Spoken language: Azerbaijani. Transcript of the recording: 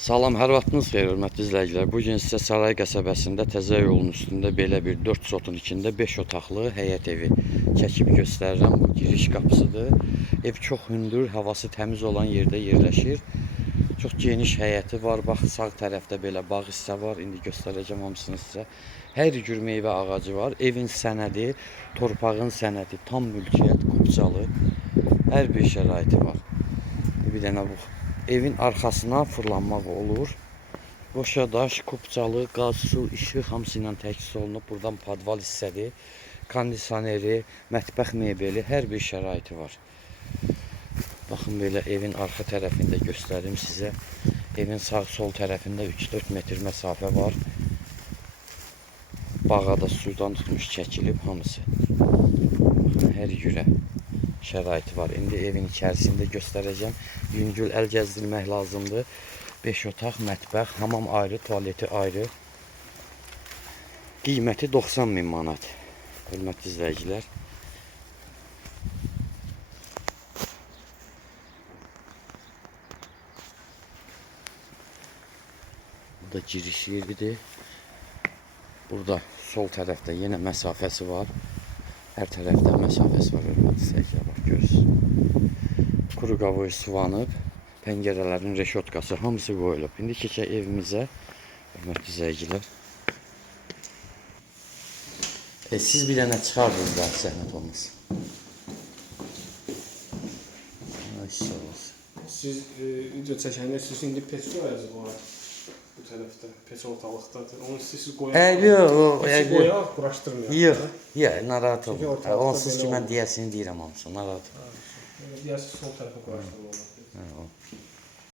Salam, hər vaxtınız xeyir, hörmətli izləyicilər. Bugün sizə Saray qəsəbəsində təzə yolun üstündə belə bir 4 sotun içində 5 otaqlı həyət evi çəkib göstərirəm. Bu giriş qapısıdır. Ev çox hündür, havası təmiz olan yerdə yerləşir. Çox geniş həyəti var. Bax, sağ tərəfdə belə bağ hissə var. İndi göstərəcəm hamısını sizə. Hər cür meyvə ağacı var. Evin sənədi, torpağın sənədi, tam mülkiyyət, kupçalı. Hər bir şəraiti var. Bir dənə bu. Evin arxasına fırlanmaq olur. Boşa daş, kupçalı, qaz, su, işıq hamısı ilə təchiz olunub. Buradan padval hissədir. Kondisioneri, mətbəx mebeli, hər bir şəraiti var. Baxın, belə evin arxa tərəfində göstərim sizə. Evin sağ-sol tərəfində 3-4 metr məsafə var. Bağa da sudan tutmuş çəkilib hamısı. Hər yürə şəraiti var. İndi evin içərisində göstərəcəm. Yüngül əl gəzdirmək lazımdır. 5 otaq, mətbəx, hamam ayrı, tualeti ayrı. Qiyməti 90.000 manat. Hörmətli izləyicilər. Bu da giriş yeridir. Burada sol tərəfdə yenə məsafəsi var. Hər tərəfdə məsafəsi var, hörmətli izləyicilər. Bax, görürsünüz. Kuru qavoyu suvanıb, pəncərələrin reşotkası hamısı qoyulub. İndi keçək evimizə, hörmətli izləyicilər. Siz bir dənə çıxardınız da, zəhmət olmasın. Ay, sağ olsun. Siz video çəkəndə siz indi peç qoyacaq var bu tərəfdə, peç ortalıqdadır. Onu siz qoyaq. Yox, qoyaq, quraşdırmayaq. Yox, narahat olun. Onsuz ki, mən deyəsini deyirəm hamısı, narahat olun. Deyəsiz sol tərəfə quraşdırmaq.